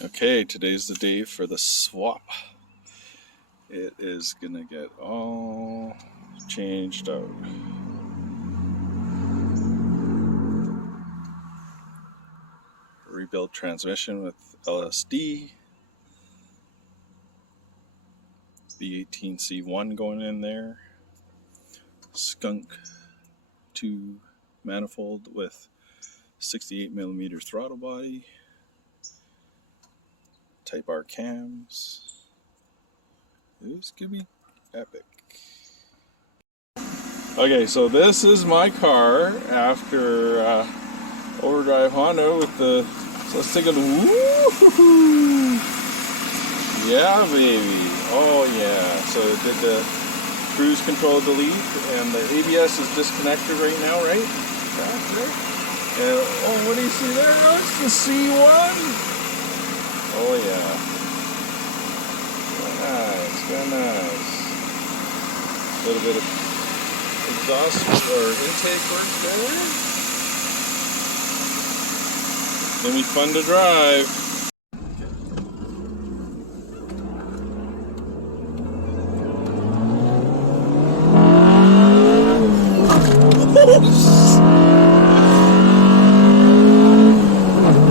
Okay, today's the day for the swap. It is gonna get all changed out. Rebuild transmission with LSD. B18C1 going in there. Skunk2 manifold with 68mm throttle body. Type R cams. This could be epic. Okay, so this is my car after overdrive Honda with the. So let's take a look. Woo-hoo-hoo. Yeah, baby. Oh yeah. So it did the cruise control delete, and the ABS is disconnected right now, right? That's right. And, oh, what do you see there? That's the C1. Oh yeah. Very nice. A little bit of exhaust or intake work there. It's gonna be fun to drive.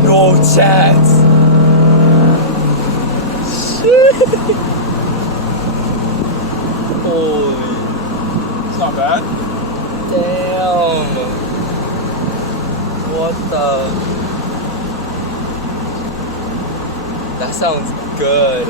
No chance. Holy, it's not bad. Damn. What the? That sounds good.